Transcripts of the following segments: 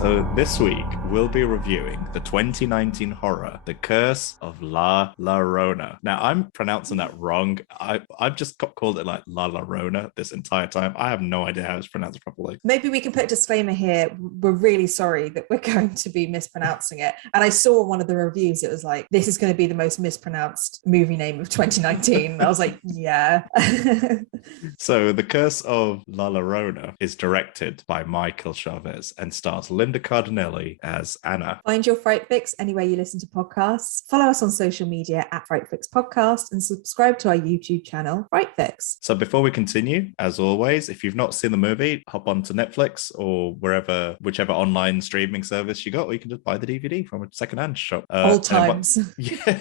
So this week we'll be reviewing the 2019 horror, The Curse of La Llorona. Now I'm pronouncing that wrong. I've just called it like La Llorona this entire time. I have no idea how it's pronounced properly. Maybe we can put a disclaimer here. We're really sorry that we're going to be mispronouncing it. And I saw one of the reviews, it was like, this is going to be the most mispronounced movie name of 2019. I was like, yeah. So The Curse of La Llorona is directed by Michael Chaves and stars Linda Cardellini as Anna. Find your Fright Fix anywhere you listen to podcasts. Follow us on social media at Fright Fix Podcast and subscribe to our YouTube channel, Fright Fix. So before we continue, as always, if you've not seen the movie, hop onto Netflix or whichever online streaming service you got, or you can just buy the DVD from a secondhand shop. Old times. Yeah.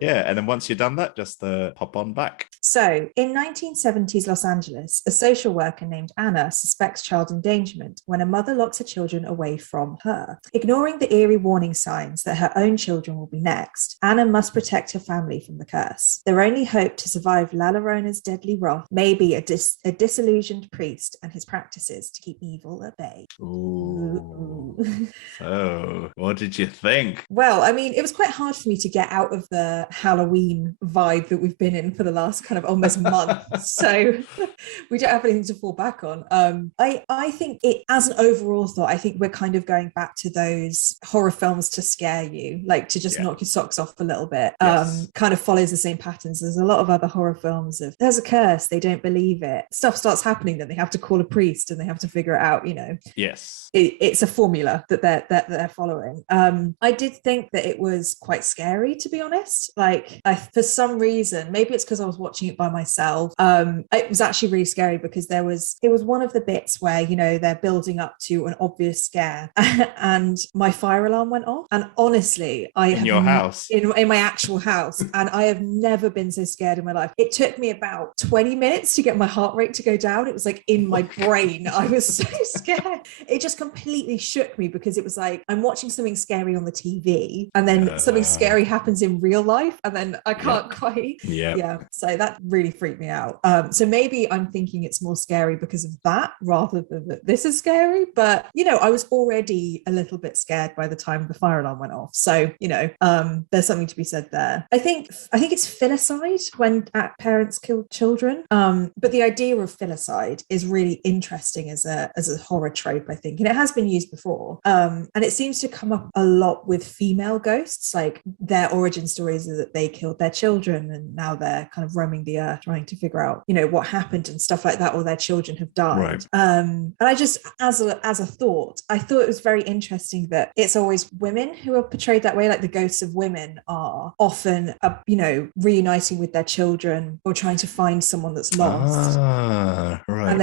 And then once you've done that, just pop on back. So, in 1970s Los Angeles, a social worker named Anna suspects child endangerment when a mother locks her children away from her. Ignoring the eerie warning signs that her own children will be next, Anna must protect her family from the curse. Their only hope to survive La Llorona's deadly wrath may be a disillusioned priest and his practices to keep evil at bay. Ooh. So, what did you think? Well, I mean, it was quite hard for me to get out of the Halloween vibe that we've been in for the last kind of almost month. So we don't have anything to fall back on. I think it, as an overall thought, I think we're kind of going back to those horror films to scare you, like to just knock your socks off a little bit. Yes. Kind of follows the same patterns. There's a lot of other horror films of there's a curse, they don't believe it. Stuff starts happening, then they have to call a priest and they have to figure it out, you know. Yes. It's a formula that they're following. I did think that it was quite scary, to be honest. Like, for some reason, maybe it's because I was watching it by myself. It was actually really scary because it was one of the bits where, you know, they're building up to an obvious scare and my fire alarm went off. And honestly, in your house, in my actual house, and I have never been so scared in my life. It took me about 20 minutes to get my heart rate to go down. It was like in my brain. I was so scared. It just completely shook me because it was like I'm watching something scary on the TV and then something scary happens in real life and then I can't quite. Yeah. So that really freaked me out. So maybe I'm thinking it's more scary because of that rather than that this is scary. But, you know, I was already a little bit scared by the time the fire alarm went off. So, you know, there's something to be said there. I think it's filicide when parents kill children. But the idea of filicide is really interesting as a horror trope, I think. And it has been used before. And it seems to come up a lot with female ghosts, like their origin stories are that they killed their children and now they're kind of roaming the earth trying to figure out, you know, what happened and stuff like that, or their children have died. Right. And I just, as a thought, I thought it was very interesting that it's always women who are portrayed that way, like the ghosts of women are often, you know, reuniting with their children or trying to find someone that's lost. Right. And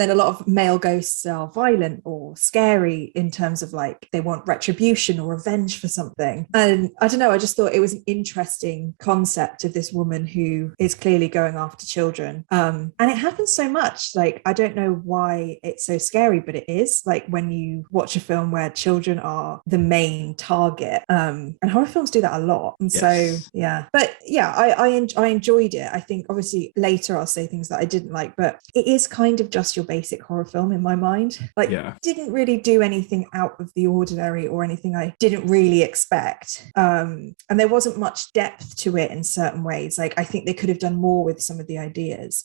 then a lot of male ghosts are violent or scary in terms of like they want retribution or revenge for something. And I don't know, I just thought it was an interesting concept of this woman who is clearly going after children. And it happens so much. Like, I don't know why it's so scary, but it is. Like when you watch a film where children are the main target, and horror films do that a lot. And so, yeah. But yeah, I enjoyed it. I think obviously later I'll say things that I didn't like, but it is kind of just your basic horror film in my mind. Like, didn't really do anything out of the ordinary or anything I didn't really expect. And there wasn't much depth to it in certain ways. Like, I think they could have done more with some of the ideas.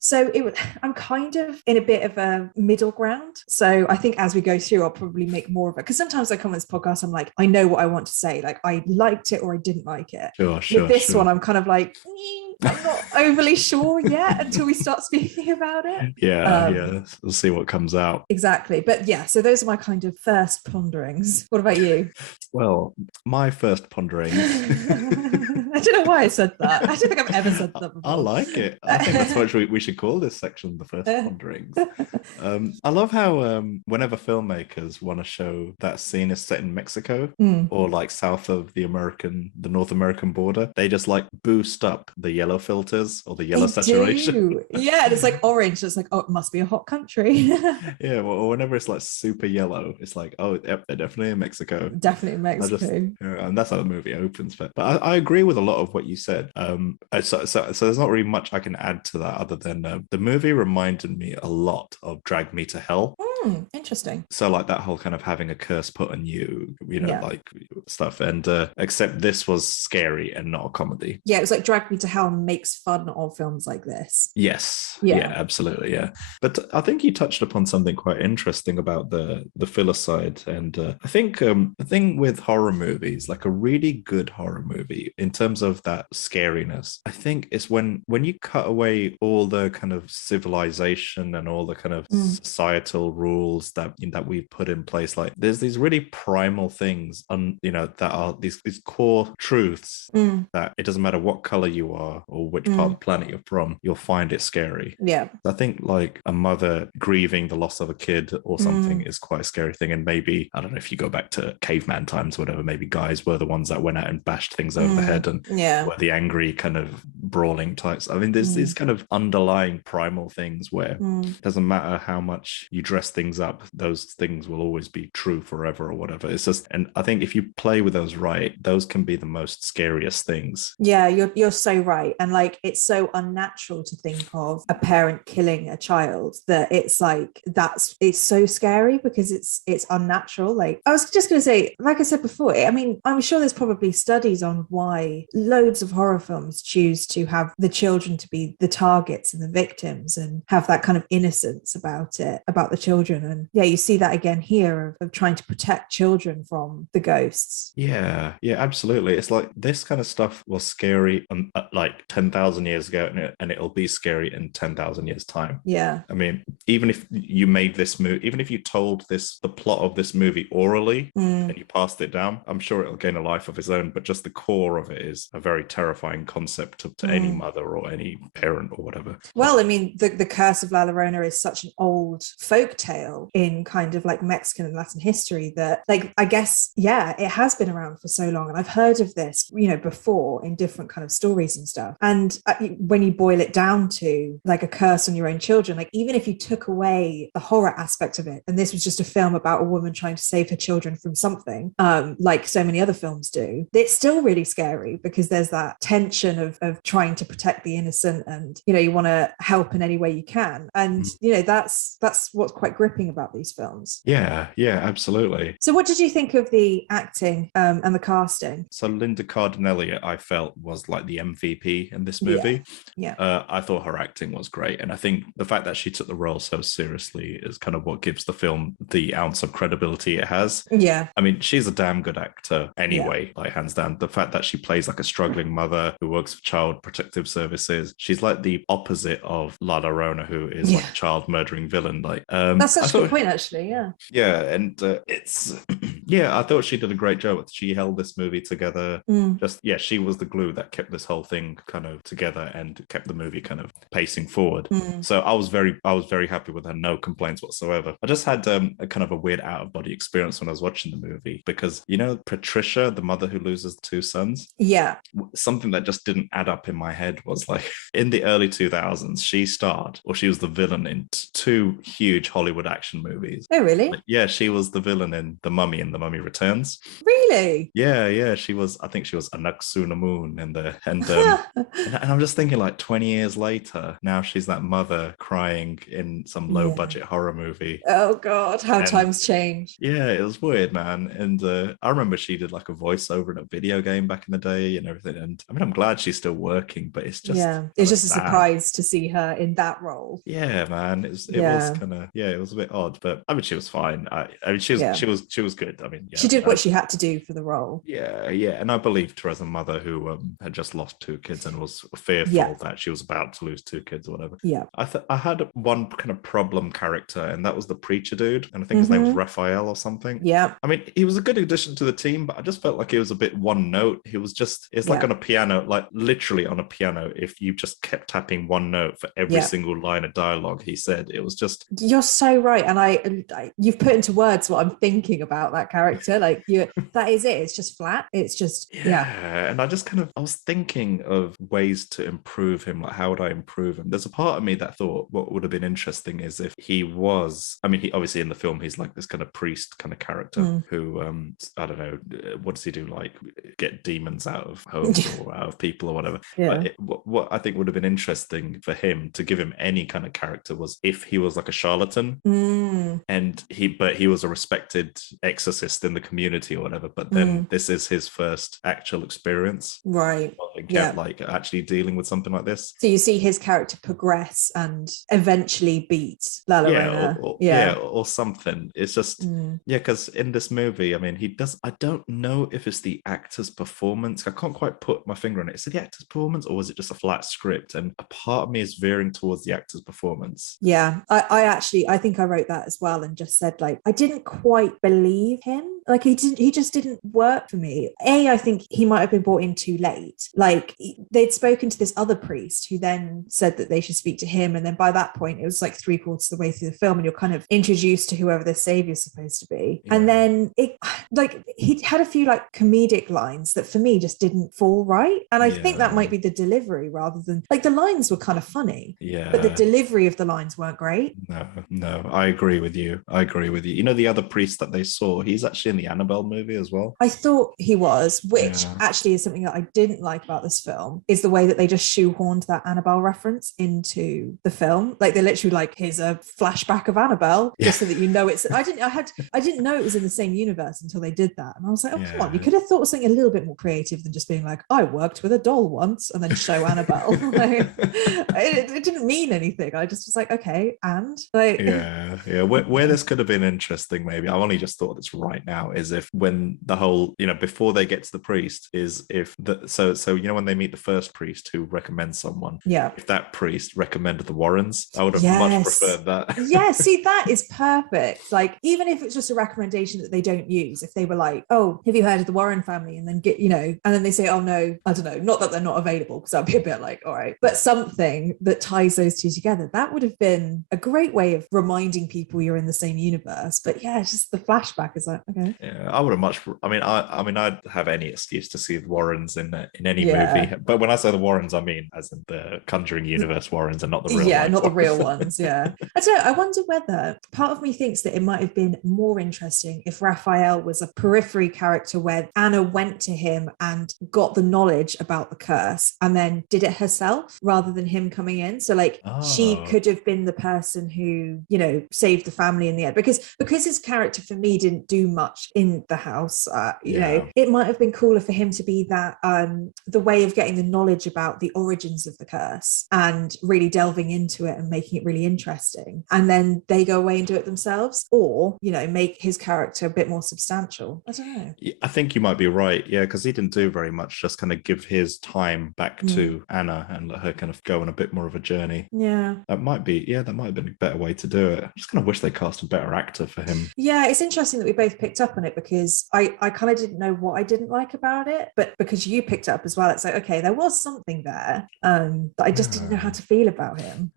So I'm kind of in a bit of a middle ground. So I think as we go through, I'll probably make more of it. Because sometimes I come on this podcast, I'm like, I know what I want to say. Like, I liked it or I didn't like it. With this one, I'm kind of like, I'm not overly sure yet until we start speaking about it. We'll see what comes out. Exactly. But yeah, so those are my kind of first ponderings. What about you? Well, my first ponderings. I don't know why I said that. I don't think I've ever said that before. I like it. I think that's what we should call this section the first ponderings. I love how whenever filmmakers want to show that scene is set in Mexico or like south of the North American border, they just like boost up the yellow filters or the yellow saturation. Yeah, and it's like orange. It's like, oh, it must be a hot country. Yeah, well, whenever it's like super yellow, it's like, oh, yep, they're definitely in Mexico. Definitely in Mexico. And that's how the movie opens. But I agree with a lot of what you said. So there's not really much I can add to that other than the movie reminded me a lot of Drag Me to Hell. Interesting. So like that whole kind of having a curse put on you, Yeah. like stuff. And except this was scary and not a comedy. Yeah, it was like Drag Me to Hell makes fun of films like this. Yes. Yeah. Yeah, absolutely. Yeah. But I think you touched upon something quite interesting about the filler side. And I think the thing with horror movies, like a really good horror movie, in terms of that scariness, I think it's when you cut away all the kind of civilization and all the kind of societal rules that we've put in place. Like there's these really primal things that are these core truths that it doesn't matter what color you are or which part of the planet you're from, you'll find it scary. Yeah. I think like a mother grieving the loss of a kid or something is quite a scary thing. And maybe, I don't know, if you go back to caveman times or whatever, maybe guys were the ones that went out and bashed things over the head and were the angry kind of brawling types. I mean, there's these kind of underlying primal things where it doesn't matter how much you dress things up, those things will always be true forever or whatever. It's just, and I think if you play with those right, those can be the most scariest things. Yeah, you're so right. And like it's so unnatural to think of a parent killing a child that it's like it's so scary because it's unnatural. Like I was just gonna say, like I said before, I mean, I'm sure there's probably studies on why loads of horror films choose to have the children to be the targets and the victims and have that kind of innocence about it, about the children. And yeah, you see that again here of trying to protect children from the ghosts. Yeah, absolutely. It's like this kind of stuff was scary like 10,000 years ago, and it'll be scary in 10,000 years time. Yeah. I mean, even if you made this movie, even if you told the plot of this movie orally and you passed it down, I'm sure it'll gain a life of its own. But just the core of it is a very terrifying concept to any mother or any parent or whatever. Well, I mean, the Curse of La Llorona is such an old folk tale in kind of like Mexican and Latin history that, like, I guess, yeah, it has been around for so long. And I've heard of this, before in different kind of stories and stuff. And when you boil it down to like a curse on your own children, like even if you took away the horror aspect of it, and this was just a film about a woman trying to save her children from something, like so many other films do, it's still really scary because there's that tension of trying to protect the innocent and, you want to help in any way you can. And, that's what's quite gripping about these films. Yeah, absolutely. So what did you think of the acting and the casting? So Linda Cardellini, I felt, was like the MVP in this movie. Yeah. I thought her acting was great. And I think the fact that she took the role so seriously is kind of what gives the film the ounce of credibility it has. Yeah. I mean, she's a damn good actor anyway, like hands down. The fact that she plays like a struggling mother who works for Child Protective Services, she's like the opposite of La Llorona, who is like a child murdering villain. Like that's such a good point, actually. Yeah, and it's I thought she did a great job. She held this movie together. She was the glue that kept this whole thing kind of together and kept the movie kind of pacing forward. So I was very happy with her. No complaints whatsoever. I just had a kind of a weird out of body experience when I was watching the movie because Patricia, the mother who loses the two sons. Yeah. Something that just didn't add up in my head was like in the early 2000s, she was the villain in two huge Hollywood action movies. Oh, really? Yeah, she was the villain in The Mummy and The Mummy Returns. Really? Yeah. I think she was Anuk-Sunamun and I'm just thinking like 20 years later, now she's that mother crying in some low budget horror movie. Oh God, how times change. Yeah, it was weird, man. And I remember she did like a voiceover in a video game back in the day and everything. And I mean, I'm glad she's still working, but it's just it's just a surprise to see her in that role. Yeah, man. It was kind of it was a bit odd, but I mean, she was fine. I mean, she was good. I mean, she did what she had to do for the role. Yeah, and I believed her as a mother who had just lost two kids and was fearful that she was about to lose two kids or whatever. Yeah, I had one kind of problem character, and that was the preacher dude, and I think his name was Raphael or something. Yeah, I mean, he was a good addition to the team, but I just felt like he was a bit one note. He was it's like on a piano, like literally on a piano. If you just kept tapping one note for every single line of dialogue he said, it was just. You're so right, and I you've put into words what I'm thinking about that character. Like that is it. It's just flat. It's just And I just I was thinking of ways to improve him. Like, how would I improve him? There's a part of me that thought what would have been interesting is if he was. I mean, he obviously in the film he's like this kind of priest kind of character who I don't know, what does he do? Like get demons out of homes or out of people or whatever. Yeah. But what I think would have been interesting for him to give him any kind of character was if he was like a charlatan, and he was a respected exorcist in the community or whatever. But then this is his first actual experience, right? Like actually dealing with something like this. So you see his character progress and eventually beat La Llorona. Or something. It's just because in this movie, I mean, I don't know if it's the actor's performance. I can't quite put my finger on it. Is it the actor's performance or was it just a flat script? And a part of me is veering towards the actor's performance. Yeah, I think I wrote that as well and just said, like, I didn't quite believe him. Like he just didn't work for me. I think he might have been brought in too late. Like they'd spoken to this other priest who then said that they should speak to him. And then by that point, it was like 3/4 of the way through the film and you're kind of introduced to whoever the savior's supposed to be. Yeah. And then he had a few like comedic lines that for me just didn't fall right. And I think that might be the delivery rather than like the lines were kind of funny. Yeah. But the delivery of the lines weren't great. No, I agree with you. You know, the other priest that they saw, he's actually in the Annabelle movie as well. I thought he was, which actually is something that I didn't like about this film, is the way that they just shoehorned that Annabelle reference into the film. Like they literally like, here's a flashback of Annabelle, just so that you know it's. I didn't know it was in the same universe until they did that, and I was like, come on, you could have thought of something a little bit more creative than just being like, I worked with a doll once, and then show Annabelle. Like, it didn't mean anything. I just was like, okay, and like, where this could have been interesting, maybe. I only just thought this right now is if when the whole, you know, before they get to the priest, is if so you know when they meet the first priest who recommends someone, if that priest recommended the Warrens, I would have much preferred that. See, that is perfect. Like even if it's just a recommendation that they don't use, if they were like, oh, have you heard of the Warren family, and then get, you know, and then they say, oh no, I don't know, not that they're not available, because that'd be a bit like, all right, but something that ties those two together, that would have been a great way of reminding people you're in the same universe. But just the flashback is like, okay. I would have I'd have any excuse to see the Warrens in any movie, but when I say the Warrens, I mean as in the Conjuring universe Warrens and not the real ones. Not the real ones. I don't know, I wonder whether part of me thinks that it might have been more interesting if Raphael was a periphery character where Anna went to him and got the knowledge about the curse and then did it herself rather than him coming in. So like she could have been the person who, you know, saved the family in the end, because his character for me didn't do much in the house. You know, it might have been cooler for him to be that the way of getting the knowledge about the origins of the curse and really delving into it and making it really interesting, and then they go away and do it themselves, or, you know, make his character a bit more substantial. I don't know. I think you might be right, because he didn't do very much, just kind of give his time back to Anna and let her kind of go on a bit more of a journey. That might have been a better way to do it. I just kind of wish they cast a better actor for him. It's interesting that we both picked up on it, because I kind of didn't know what I didn't like about it, but because you picked it up as well, it's like, okay, there was something there that I just didn't know how to feel about him.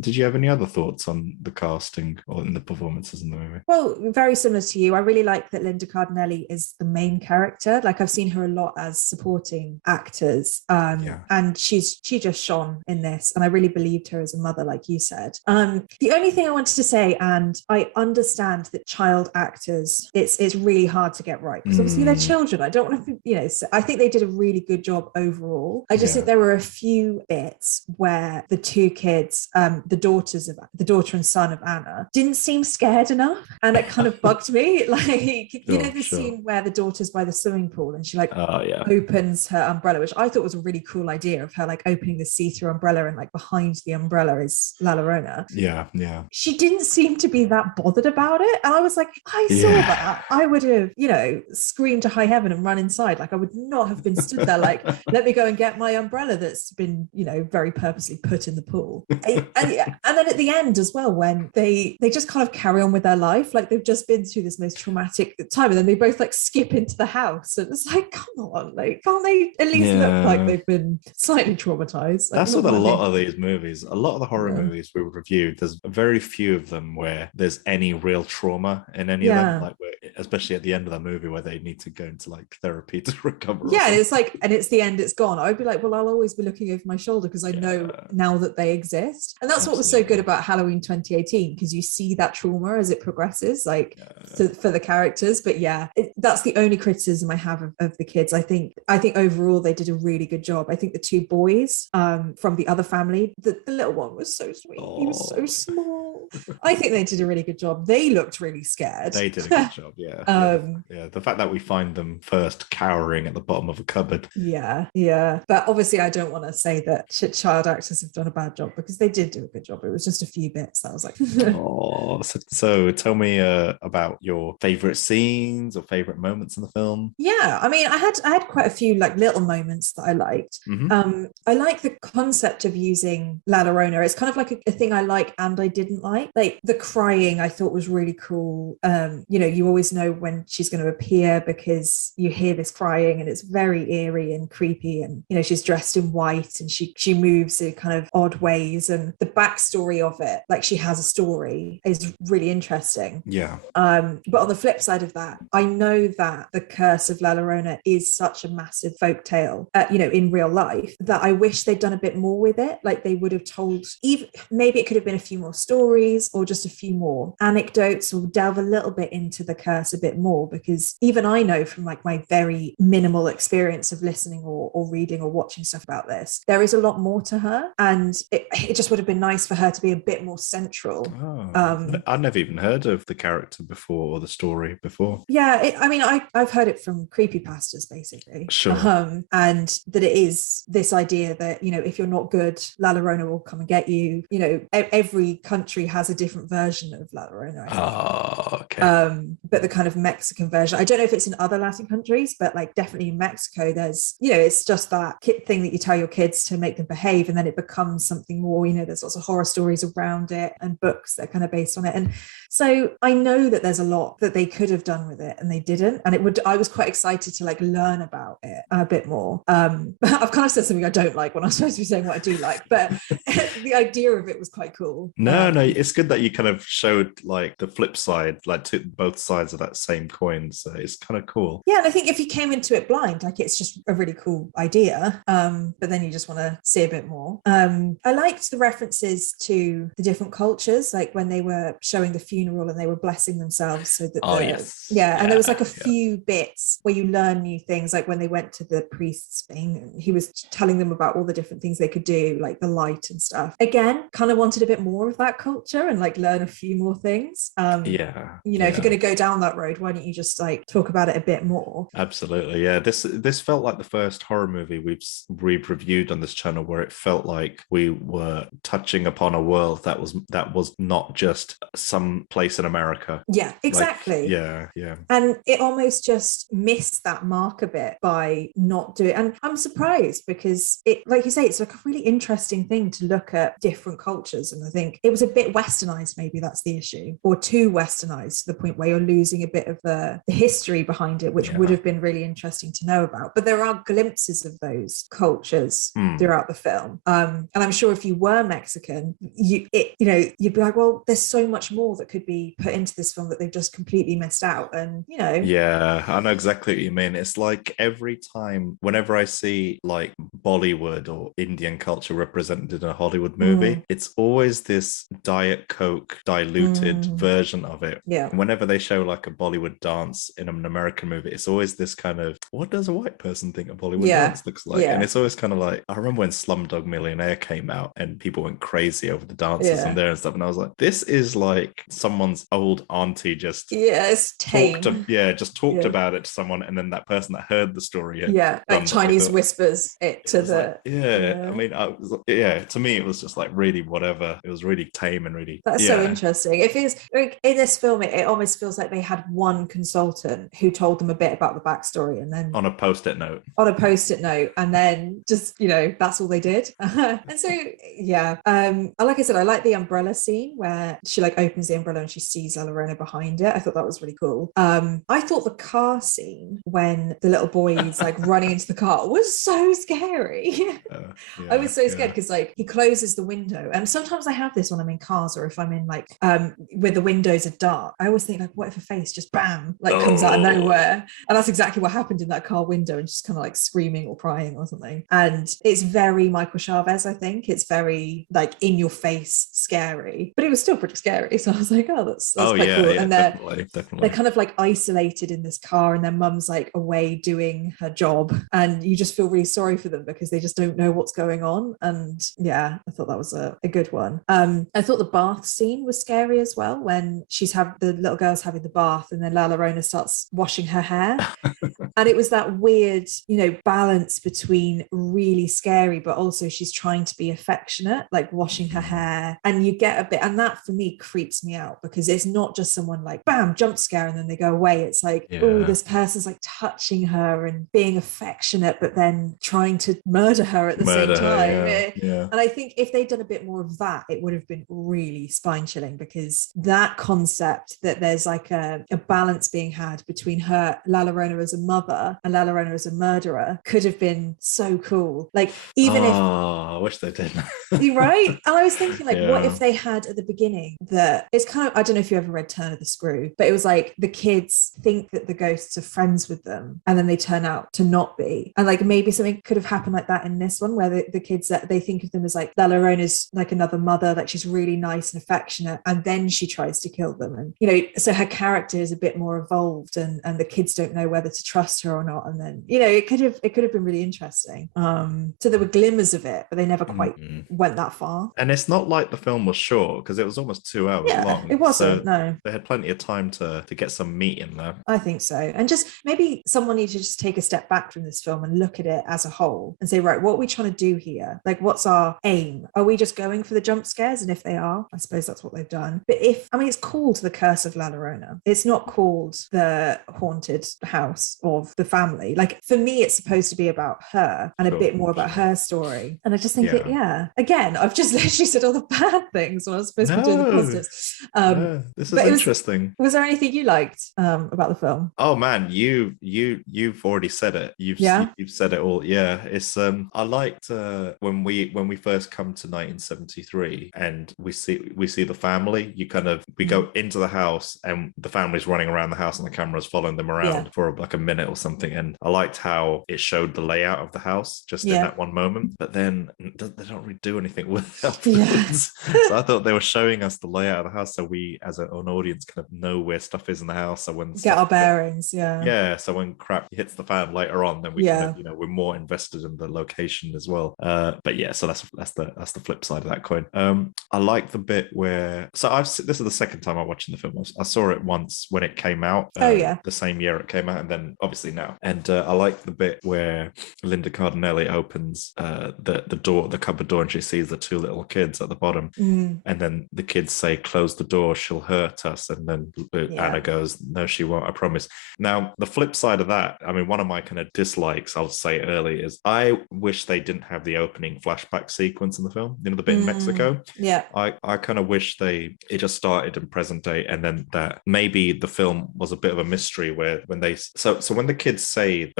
Did you have any other thoughts on the casting or in the performances in the movie? Well, very similar to you. I really like that Linda Cardellini is the main character. Like I've seen her a lot as supporting actors, and she just shone in this, and I really believed her as a mother, like you said. The only thing I wanted to say, and I understand that child actors, it's really hard to get right, because obviously they're children. I don't want to, you know, so I think they did a really good job overall. I just think there were a few bits where the two kids, the daughter and son of Anna, didn't seem scared enough, and it kind of bugged me. Like, you know, the scene where the daughter's by the swimming pool and she opens her umbrella, which I thought was a really cool idea, of her like opening the see-through umbrella, and like behind the umbrella is La Llorona. She didn't seem to be that bothered about it, and I was like, if I saw that, I would have, you know, screamed to high heaven and run inside. Like I would not have been stood there like, let me go and get my umbrella that's been, you know, very purposely put in the pool. And then at the end as well, when they just kind of carry on with their life, like they've just been through this most traumatic time, and then they both like skip into the house, and it's like, come on, like can't they at least look like they've been slightly traumatized? Like, that's what a lot of these movies, a lot of the horror movies we reviewed, there's very few of them where there's any real trauma in any of them. Like especially at the end of the movie where they need to go into like therapy to recover. Yeah, and it's like, and it's the end, it's gone. I'd be like, well, I'll always be looking over my shoulder because I know now that they exist. And that's what was so good about Halloween 2018, because you see that trauma as it progresses, like for the characters. But that's the only criticism I have of the kids. I think overall they did a really good job. I think the two boys from the other family, the little one was so sweet. He was so small. I think they did a really good job. They looked really scared. They did a good job, yeah. The fact that we find them first cowering at the bottom of a cupboard. Yeah. But obviously I don't want to say that child actors have done a bad job, because they did do a good job. It was just a few bits that I was like, so tell me about your favorite scenes or favorite moments in the film. Yeah, I mean, I had quite a few like little moments that I liked. I like the concept of using La Llorona. It's kind of like a thing I like and I didn't like the crying. I thought was really cool. You always know when she's going to appear because you hear this crying, and it's very eerie and creepy, and she's dressed in white and she moves in kind of odd ways, and the backstory of it, like she has a story, is really interesting. But on the flip side of that, I know that the Curse of La Llorona is such a massive folk tale in real life, that I wish they'd done a bit more with it. Like they would have told, even maybe it could have been a few more stories or just a few more anecdotes, or delve a little bit into the curse a bit more, because even I know from like my very minimal experience of listening or reading or watching stuff about this, there is a lot more to her, and it just would have been nice for her to be a bit more central. I'd never even heard of the character before, or the story before. I've heard it from creepypastas basically. Sure. And that it is this idea that if you're not good, La Llorona will come and get you. Every country has a different version of La Llorona, I think. Okay. But the kind of Mexican version, I don't know if it's in other Latin countries, but like definitely in Mexico, there's it's just that thing that you tell your kids to make them behave, and then it becomes something more. There's lots of horror stories around it and books that are kind of based on it, and so I know that there's a lot that they could have done with it and they didn't, and I was quite excited to like learn about it a bit more. But I've kind of said something I don't like when I'm supposed to be saying what I do like, but the idea of it was quite cool. No, it's good that you kind of showed like the flip side, like to both sides of that same coin, so it's kind of cool. Yeah, and I think if you came into it blind, like it's just a really cool idea, but then you just want to see a bit more. I liked the references to the different cultures, like when they were showing the funeral and they were blessing themselves, so that and there was like a few bits where you learn new things, like when they went to the priest's thing and he was telling them about all the different things they could do, like the light and stuff. Again, kind of wanted a bit more of that culture and like learn a few more things. If you're going to go down that road, why don't you just like talk about it a bit more? Absolutely. This felt like the first horror movie we've reviewed on this channel where it felt like we were touching upon a world that was not just some place in America. Yeah, exactly. Yeah. And it almost just missed that mark a bit by not doing it. And I'm surprised, because it, like you say, it's like a really interesting thing to look at different cultures. And I think it was a bit westernized, maybe that's the issue, or too westernized to the point where you're losing a bit of the history behind it, which would have been really interesting to know about. But there are glimpses of those cultures throughout the film. And I'm sure if you were Mexican, you'd be like, well, there's so much more that could be put into this film that they've just completely missed out. And Yeah, I know exactly what you mean. It's like every time, whenever I see like Bollywood or Indian culture represented in a Hollywood movie, it's always this Diet Coke diluted version of it. Yeah. Whenever they show like a Bollywood dance in an American movie, it's always this kind of, what does a white person think a Bollywood dance looks like? And it's always kind of like, I remember when Slumdog Millionaire came out and people went crazy over the dances in there and stuff, and I was like, this is like someone's old auntie just talked about it to someone, and then that person that heard the story like Chinese whispers it to the I mean, to me it was just like really whatever. It was really tame and really so interesting. It feels like in this film it almost feels like they had one consultant who told them a bit about the backstory, and then on a post-it note, and then just that's all they did. And so like I said, I like the umbrella scene where she like opens the umbrella and she sees La Llorona behind it. I thought that was really cool. I thought the car scene when the little boy is like running into the car was so scary. I was so scared because like he closes the window, and sometimes I have this when I'm in cars or if I'm in like where the windows are dark. I always think like, what if a face face just bam, like comes out of nowhere. And that's exactly what happened in that car window, and just kind of like screaming or crying or something. And it's very Michael Chaves, I think. It's very like in your face scary, but it was still pretty scary. So I was like, oh, that's quite cool. And definitely. They're kind of like isolated in this car, and their mum's like away doing her job, and you just feel really sorry for them because they just don't know what's going on. And yeah, I thought that was a good one. I thought the bath scene was scary as well, when the little girl's having the bath, and then La Llorona starts washing her hair. And it was that weird, balance between really scary, but also she's trying to be affectionate, like washing her hair. And you get a bit, and that for me creeps me out, because it's not just someone like bam, jump scare, and then they go away. It's like, oh, this person's like touching her and being affectionate, but then trying to murder her at the same time. Yeah. And I think if they'd done a bit more of that, it would have been really spine chilling, because that concept that there's like a balance being had between La Llorona as a mother and La Llorona as a murderer could have been so cool. Like, even if I wish they did. you're right. And I was thinking, like, what if they had at the beginning that it's kind of, I don't know if you ever read Turn of the Screw, but it was like the kids think that the ghosts are friends with them, and then they turn out to not be. And like maybe something could have happened like that in this one, where the kids, that they think of them as like La Llorona's like another mother, like she's really nice and affectionate, and then she tries to kill them. And so her character is a bit more evolved, and the kids don't know whether to trust her or not. And then it could have been really interesting. So there were glimmers of it, but they never quite went that far. And it's not like the film was short, because it was almost 2 hours long. It wasn't. So no, they had plenty of time to get some meat in there. I think so. And just maybe someone needs to just take a step back from this film and look at it as a whole and say, right, what are we trying to do here? Like, what's our aim? Are we just going for the jump scares? And if they are, I suppose that's what they've done. But it's called The Curse of La Llorona. It's not called The Haunted House of the Family. Like, for me, it's supposed to be about her and a bit more about her story. And I just think again, I've just literally said all the bad things when I was supposed to be doing the positives. This is interesting. Was there anything you liked about the film? Oh man, you've already said it. You've said it all. Yeah, it's I liked when we first come to 1973 and we see the family. We go into the house and the family's running around the house and the camera's following them around for like a minute or something. And I liked how it showed the layout of the house just in that one moment. But then they don't really do anything with it afterwards. So I thought they were showing us the layout of the house so we as an audience kind of know where stuff is in the house. So when get our bearings, so when crap hits the fan later on, then we kind of, we're more invested in the location as well. But yeah, so that's the flip side of that coin. I like the bit where this is the second time I'm watching the film. I saw it once when it came out. The same year it came out, and then obviously now. And I like the bit where Linda Cardellini opens the cupboard door, and she sees the two little kids at the bottom, and then the kids say, "Close the door, she'll hurt us." And then Anna goes, "No, she won't, I promise." Now, the flip side of that, I mean, one of my kind of dislikes, I'll say early, is I wish they didn't have the opening flashback sequence in the film, the bit in Mexico. I kind of wish it just started in present day, and then that maybe the film was a bit of a mystery where when when the kids say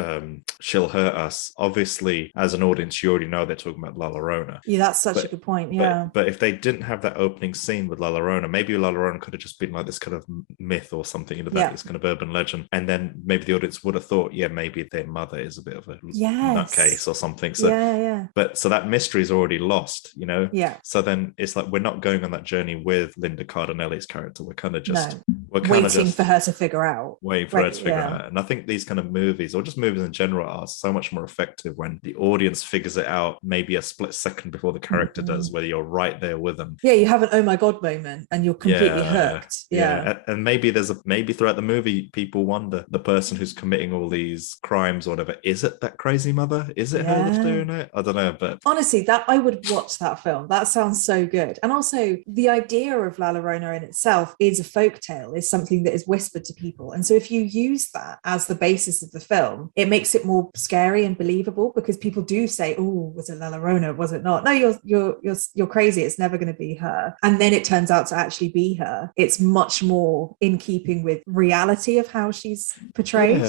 she'll hurt us, obviously as an audience you already know they're talking about La Llorona. That's such a good point. But if they didn't have that opening scene with La Llorona, maybe La Llorona could have just been like this kind of myth or something, this kind of urban legend, and then maybe the audience would have thought, maybe their mother is a bit of a nutcase or something. But so that mystery is already lost, so then it's like we're not going on that journey with Linda Cardellini's character. We're kind of just waiting for her to figure out. And I think these kind of movies, or just movies in general, are so much more effective when the audience figures it out maybe a split second before the character does, whether you're right there with them. You have an oh my god moment and you're completely hooked. And maybe maybe throughout the movie people wonder, the person who's committing all these crimes or whatever, is it that crazy mother? Is it her that's doing it? I don't know. But honestly, that I would watch that film. That sounds so good. And also the idea of La Llorona in itself is a folktale, is something that is whispered to people. And so if you use that as the basis of the film, it makes it more scary and believable, because people do say, oh, was it La Llorona? Was it not? No, you're crazy. It's never going to be her. And then it turns out to actually be her. It's much more in keeping with reality of how she's portrayed.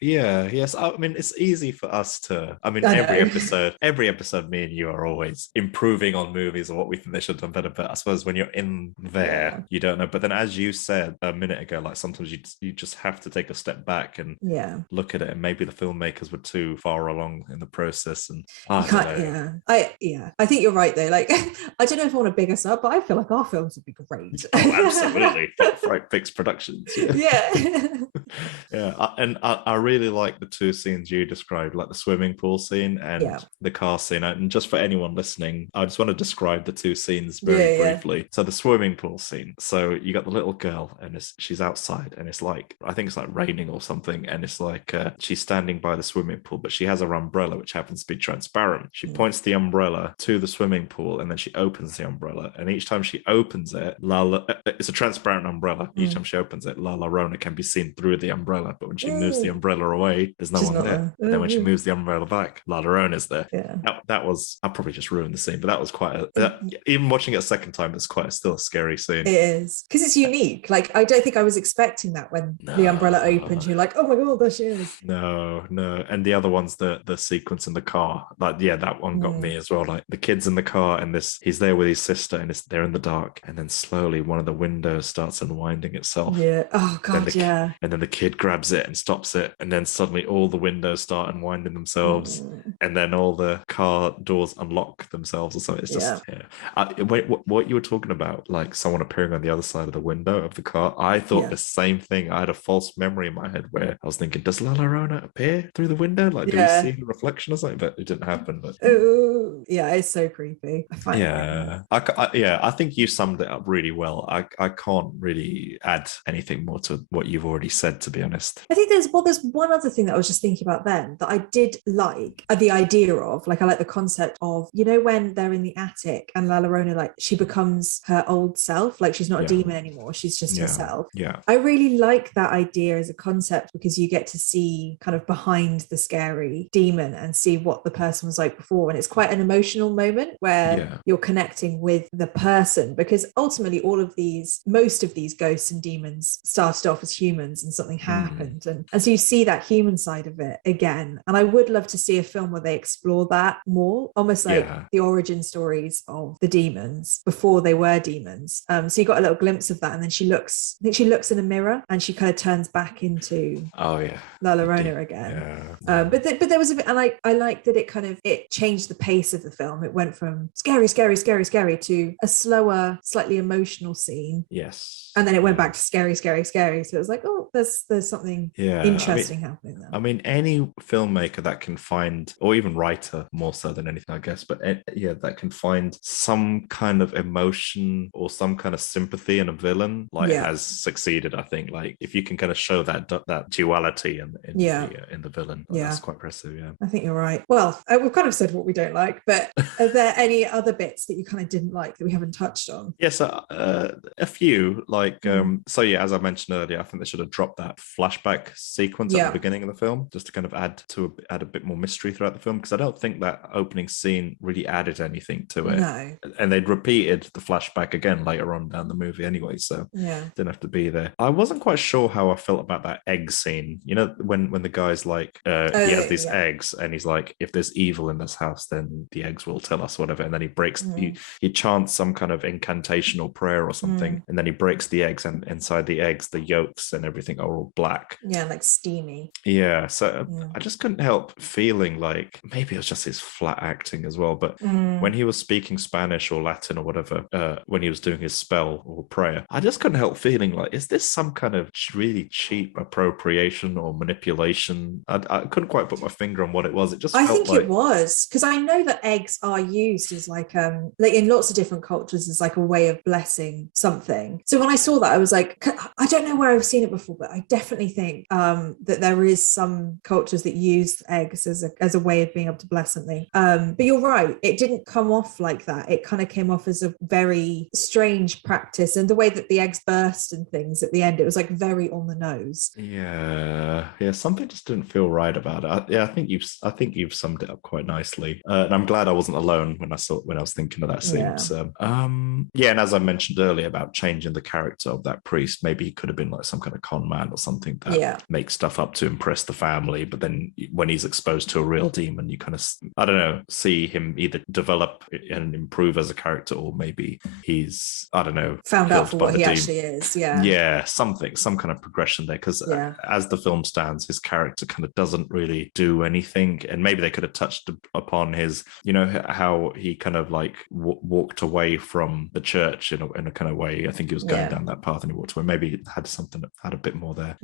Yes. I mean, it's easy for us to, every episode, me and you are always improving on movies or what we think they should have done better. But I suppose when you're in there, you don't know. But then as you said a minute ago, like sometimes you just have to take a step back and look at it, and maybe the filmmakers were too far along in the process, and I don't know. I think you're right though. Like, I don't know if I want to big us up, but I feel like our films would be great. Oh, absolutely. Right, fixed productions. And I really like the two scenes you described, like the swimming pool scene and the car scene. And just for anyone listening, I just want to describe the two scenes very briefly. So the swimming pool scene, so you got the little girl and she's outside, and it's like, I think it's like raining or something, and it's like she's standing by the swimming pool, but she has her umbrella, which happens to be transparent. She points the umbrella to the swimming pool, and then she opens the umbrella, and each time she opens it, it's a transparent umbrella. Each time she opens it, La Llorona can be seen through the umbrella, but when she moves the umbrella away, there's no one there. And then when she moves the umbrella back, La Llorona's there. That was, I probably just ruined the scene, but that was quite even watching it a second time, it's still a scary scene. It is, because it's unique. Like, I don't think I was expecting that when the umbrella opened. You're like, oh my god, there she is. No. And the other one's the sequence in the car. Like, that one got me as well. Like the kids in the car, and he's there with his sister, and they're in the dark, and then slowly one of the windows starts unwinding itself. Yeah. Oh god, And then the kid grabs it and stops it, and then suddenly all the windows start unwinding themselves, and then all the car doors unlock themselves or something. It's just what you were talking about, like someone appearing on the other side of the window of the car. I thought the same thing. I had a false memory in my head where I was thinking, does La Llorona appear through the window? Like, do we see her reflection or something? But it didn't happen. But it's so creepy. I find I think you summed it up really well. I can't really add anything more to what you've already said, to be honest. I think there's one other thing that I was just thinking about then that I did like the idea of. Like, I like the concept of, when they're in the attic and La Llorona, like, she becomes her old self, like she's not a demon anymore, she's just herself. I really like that idea as a concept, because you get to see kind of behind the scary demon and see what the person was like before, and it's quite an emotional moment where you're connecting with the person, because ultimately most of these ghosts and demons started off as humans and something happened, and so you see that human side of it again. And I would love to see a film where they explore that more, almost like the origin stories of the demons before they were demons. So you got a little glimpse of that, and then she looks in a mirror, and she kind of turns back into La Llorona again. But there was a bit, and I liked that it changed the pace of the film. It went from scary to a slower, slightly emotional scene. And then it went back to scary. So it was like, oh, there's something interesting happening there. I mean, any filmmaker that can find, or even writer more so than anything, I guess, but that can find some kind of emotion or some kind of sympathy in a villain, has succeeded, I think. Like, if you can kind of show that duality in the villain, that's quite impressive. I think you're right. Well, we've kind of said what we don't like, but are there any other bits that you kind of didn't like that we haven't touched on? Yes, a few. As I mentioned earlier, I think they should have dropped that flashback sequence at the beginning of the film, just to kind of add a bit more mystery throughout the film, because I don't think that opening scene really added anything to it. No. And they'd repeated the flashback again later on down the movie anyway, so didn't have to be there. I wasn't quite sure how I felt about that egg scene. When the guy's like, he has these eggs, and he's like, if there's evil in this house, then the eggs will tell us whatever. And then he breaks, he chants some kind of incantation or prayer or something, and then he breaks the eggs, and inside the eggs, the yolks and everything are all black. Yeah, like steamy. So I just couldn't help feeling like maybe it was just his flat acting as well. But when he was speaking Spanish or Latin or whatever, when he was doing his spell or prayer, I just couldn't help feeling like, is this some kind of really cheap appropriation or manipulation? I couldn't quite put my finger on what it was. It just felt it was, because I know that eggs are used as like in lots of different cultures as like a way of blessing something. So when I saw that, I was like, I don't know where I've seen it before, but I definitely think that there is some cultures that use eggs as a way of being able to bless something. But you're right, it didn't come off like that. It kind of came off as a very strange practice, and the way that the eggs burst and things at the end, it was like very on the nose. Something just didn't feel right about it. I think you've summed it up quite nicely, and I'm glad I wasn't alone when I was thinking of that scene. And as I mentioned earlier about changing the character of that priest, maybe he could have been like some kind of con man or something that makes stuff up to impress the family. But then when he's exposed to a real demon, you kind of, I don't know, see him either develop and improve as a character, or maybe he's, I don't know, found out for what he actually is. Yeah, some kind of progression there, because as the film stands, his character kind of doesn't really do anything. And maybe they could have touched upon his, you know, how he kind of like walked away from the church in a kind of way. I think he was going down that path and he walked away. Maybe it had a bit more there.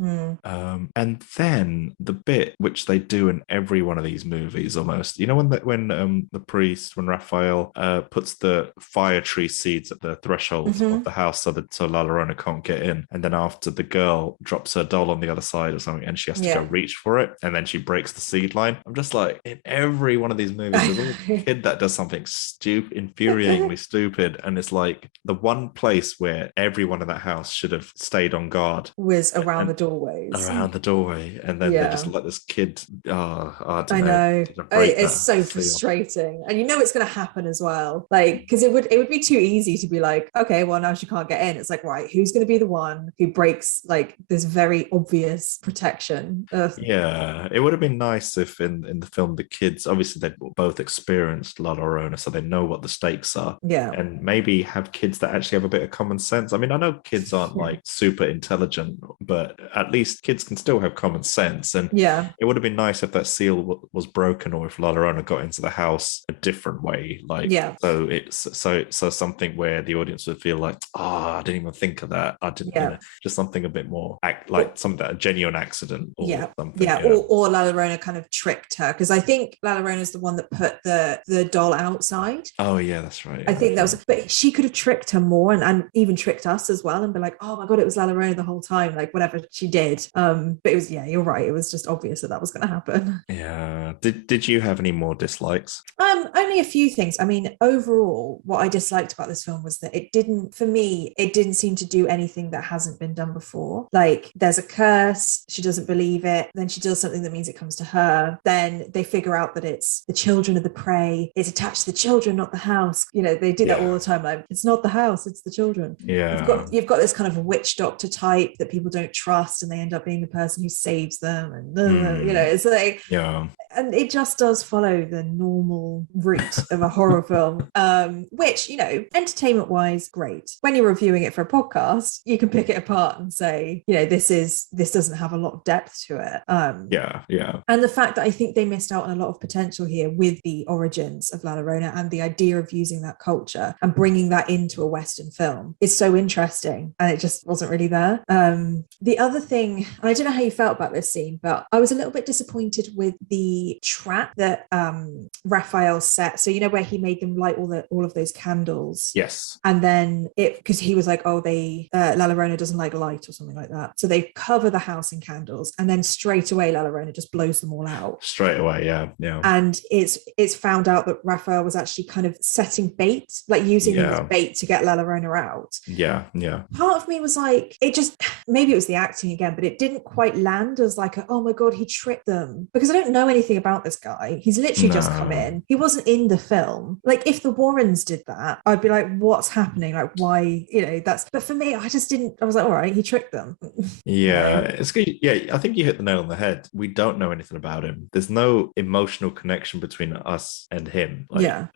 And then the bit which they do in every one of these movies almost, you know, when the priest, when Raphael puts the fire tree seeds at the threshold of the house so La Llorona can't get in, and then after the girl drops her doll on the other side or something and she has to go reach for it, and then she breaks the seed line. I'm just like, in every one of these movies there's always a kid that does something stupid, infuriatingly stupid, and it's like the one place where everyone in that house should have stayed on guard was around the doorways. Around the doorway, and then they just let this kid. I know. It's so frustrating, and you know it's going to happen as well. Like, because it would be too easy to be like, okay, well now she can't get in. It's like, right, who's going to be the one who breaks like this very obvious protection? Yeah, it would have been nice if in the film the kids, obviously they'd both experienced La Llorona, so they know what the stakes are. Yeah, and maybe have kids that actually have a bit of common sense. I mean, I know kids aren't like super intelligent, but at least kids can still have common sense. And it would have been nice if that seal was broken, or if La Llorona got into the house a different way. Like, so it's so something where the audience would feel like, I didn't even think of that. I didn't, you know, just something a bit more like something, a genuine accident or something. Yeah, or La Llorona kind of tricked her, because I think La Llorona is the one that put the doll outside. Oh yeah, that's right. I think that was, but she could have tricked her more and even tricked us as well and be like, oh my god, it was La Llorona the whole time, like whatever she did. But it was, you're right, it was just obvious that was going to happen. Yeah. Did you have any more dislikes? Only a few things. I mean, overall, what I disliked about this film was that it didn't seem to do anything that hasn't been done before. Like, there's a curse, she doesn't believe it, then she does something that means it comes to her, then they figure out that it's the children of the prey, it's attached to the children, not the house. You know, they do that all the time, like, it's not the house, it's the children. You've got this kind of witch doctor type that people don't trust, and they end up being the person who saves them, and you know, it's like, and it just does follow the normal route of a horror film, which, you know, entertainment wise, great. When you're reviewing it for a podcast, you can pick it apart and say, you know, this doesn't have a lot of depth to it. And the fact that I think they missed out on a lot of potential here with the origins of La Llorona and the idea of using that culture and bringing that into a Western film is so interesting, and it just wasn't really there. The other thing, and I don't know how you felt about this scene, but I was a little bit disappointed with the trap that Raphael set. So, you know, where he made them light all of those candles. Yes. And then because he was like, La Llorona doesn't like light or something like that. So they cover the house in candles, and then straight away La Llorona just blows them all out. Straight away, yeah. And it's found out that Raphael was actually kind of setting bait, like using them as bait to get La Llorona out. Yeah. Part of me was like, maybe it was the acting again, but it didn't quite land as like, oh my god, he tricked them, because I don't know anything about this guy. He's literally just come in. He wasn't in the film. Like, if the Warrens did that, I'd be like, what's happening? Like, why? You know, but for me, I was like, all right, he tricked them. It's good. I think you hit the nail on the head. We don't know anything about him. There's no emotional connection between us and him. Like,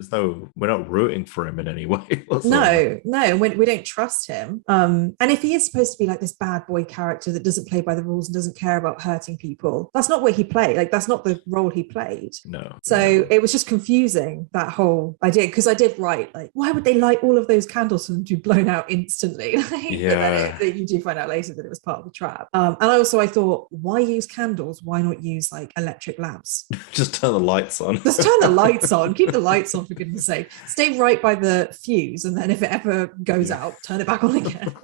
we're not rooting for him in any way. No, we don't trust him. And if he is supposed to be like this bad boy character that doesn't play by the rules and doesn't care about hurting people, that's not what he played. Like, that's not the role he played. No. So it was just confusing, that whole idea, because I did write, like, why would they light all of those candles for them to be blown out instantly? But then you do find out later that it was part of the trap. And I thought, why use candles? Why not use like electric lamps? Just turn the lights on. Just turn the lights on. Keep the lights on, for goodness sake. Stay right by the fuse, and then if it ever goes out, turn it back on again.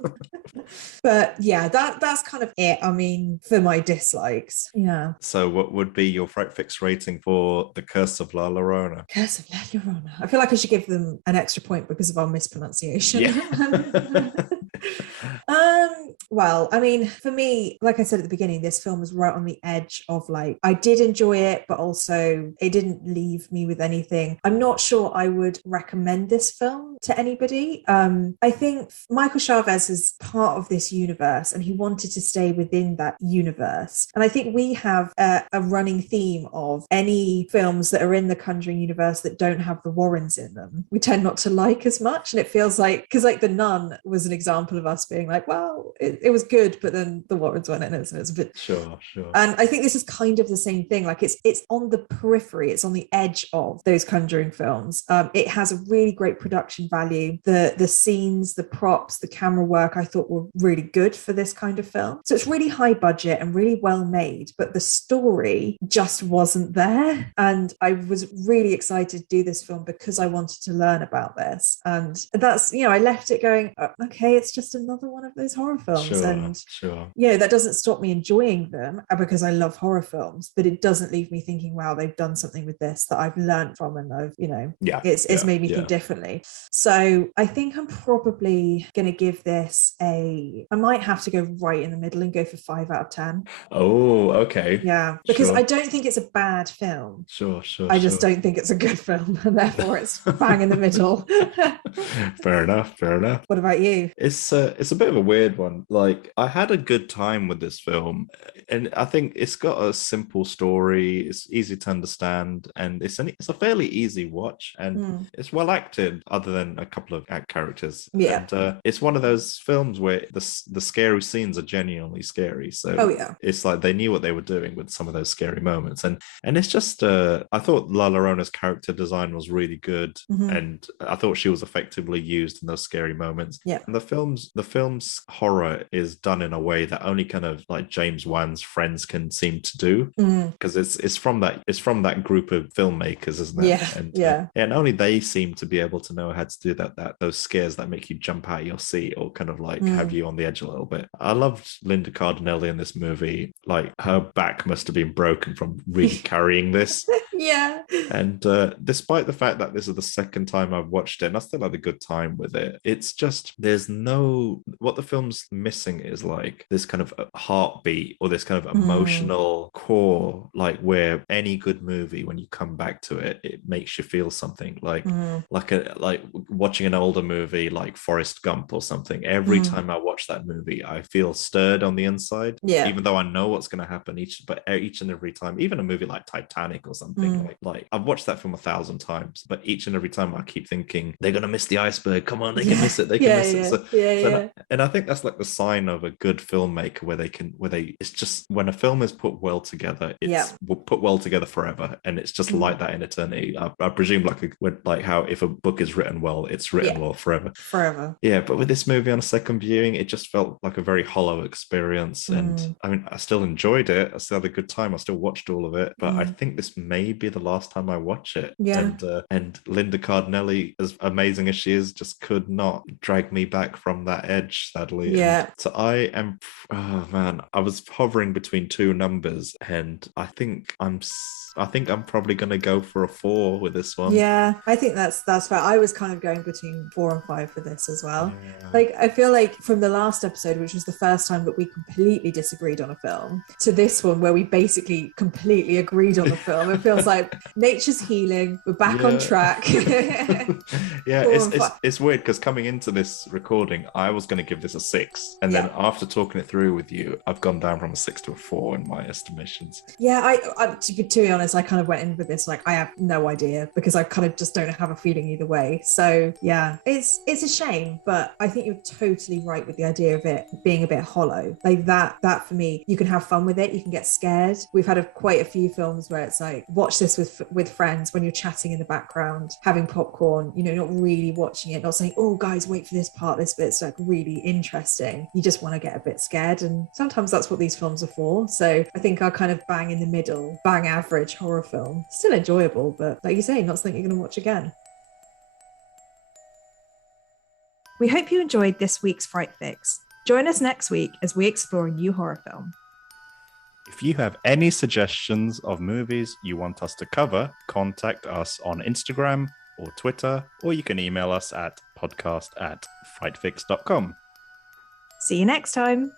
But yeah, that's kind of it. I mean, for my dislikes. Yeah. So what would be your Fright Fix rating for The Curse of La Llorona? Curse of La Llorona. I feel like I should give them an extra point because of our mispronunciation. Yeah. Well, I mean, for me, like I said at the beginning, this film was right on the edge of, like, I did enjoy it, but also it didn't leave me with anything. I'm not sure I would recommend this film to anybody. I think Michael Chaves is part of this universe and he wanted to stay within that universe. And I think we have a running theme of any films that are in the Conjuring universe that don't have the Warrens in them, we tend not to like as much. And it feels like, because like The Nun was an example of us being like, well, it was good, but then the Warrens weren't in it, so it's a bit... Sure. And I think this is kind of the same thing. Like it's on the periphery, it's on the edge of those Conjuring films. It has a really great production value. The scenes, the props, the camera work, I thought were really good for this kind of film. So it's really high budget and really well made, but the story just wasn't there. And I was really excited to do this film because I wanted to learn about this. And that's, I left it going, okay, it's just another one of those horror films. Sure. That doesn't stop me enjoying them because I love horror films, but it doesn't leave me thinking, wow, they've done something with this that I've learned from, and I've, it's made me think differently. So I think I'm probably going to give this I might have to go right in the middle and go for 5 out of 10. Oh, okay. Yeah, because I don't think it's a bad film. Sure. I just don't think it's a good film, and therefore it's bang in the middle. Fair enough. What about you? It's a bit of a weird one. Like, I had a good time with this film, and I think it's got a simple story. It's easy to understand, and it's a fairly easy watch, and it's well acted, other than a couple of characters. Yeah, and it's one of those films where the scary scenes are genuinely scary. So it's like they knew what they were doing with some of those scary moments, and it's just I thought La Llorona's character design was really good, and I thought she was effectively used in those scary moments. Yeah, and the film's horror is done in a way that only kind of like James Wan's friends can seem to do, because it's from that group of filmmakers, isn't it? And only they seem to be able to know how to do that those scares that make you jump out of your seat or kind of like have you on the edge a little bit. I loved Linda Cardellini in this movie. Like, her back must have been broken from really carrying this. Yeah. And despite the fact that this is the second time I've watched it, and I still had a good time with it, it's just what the film's missing is like this kind of heartbeat or this kind of emotional core, like where any good movie, when you come back to it, it makes you feel something like watching an older movie like Forrest Gump or something. Every time I watch that movie, I feel stirred on the inside, even though I know what's going to happen each and every time. Even a movie like Titanic or something, like I've watched that film 1,000 times, but each and every time I keep thinking they're going to miss the iceberg. Come on, they can miss it. They can miss it. And I think that's like the sign of a good filmmaker, it's just when a film is put well together, it's put well together forever, and it's just like that in eternity. I presume like how if a book is written well, it's written well forever. Yeah, but with this movie on a second viewing, it just felt like a very hollow experience. And I mean, I still enjoyed it. I still had a good time. I still watched all of it, but I think this may be the last time I watch it. And Linda Cardellini, as amazing as she is, just could not drag me back from that edge, sadly. So I was hovering between two numbers, and I think I'm probably going to go for a 4 with this one. Yeah, I think that's fair. I was kind of going between 4 and 5 for this as well. Like, I feel like from the last episode, which was the first time that we completely disagreed on a film, to this one where we basically completely agreed on the film, it feels like nature's healing. We're back on track. It's weird because coming into this recording, I was going to give this a 6, and then after talking it through with you, I've gone down from a 6 to a 4 in my estimations. To be honest, I kind of went in with this like I have no idea, because I kind of just don't have a feeling either way. So it's a shame, but I think you're totally right with the idea of it being a bit hollow. Like that for me, you can have fun with it, you can get scared. We've had quite a few films where it's like, watch this with friends when you're chatting in the background, having popcorn, not really watching it, not saying, oh guys, wait for this part, this bit's like really interesting. You just want to get a bit scared, and sometimes that's what these films are for. So I think I'll kind of bang in the middle, bang average horror film. Still enjoyable, but like you say, not something you're going to watch again. We hope you enjoyed this week's Fright Fix. Join us next week as we explore a new horror film. If you have any suggestions of movies you want us to cover, contact us on Instagram or Twitter, or you can email us at podcast@frightfix.com. See you next time.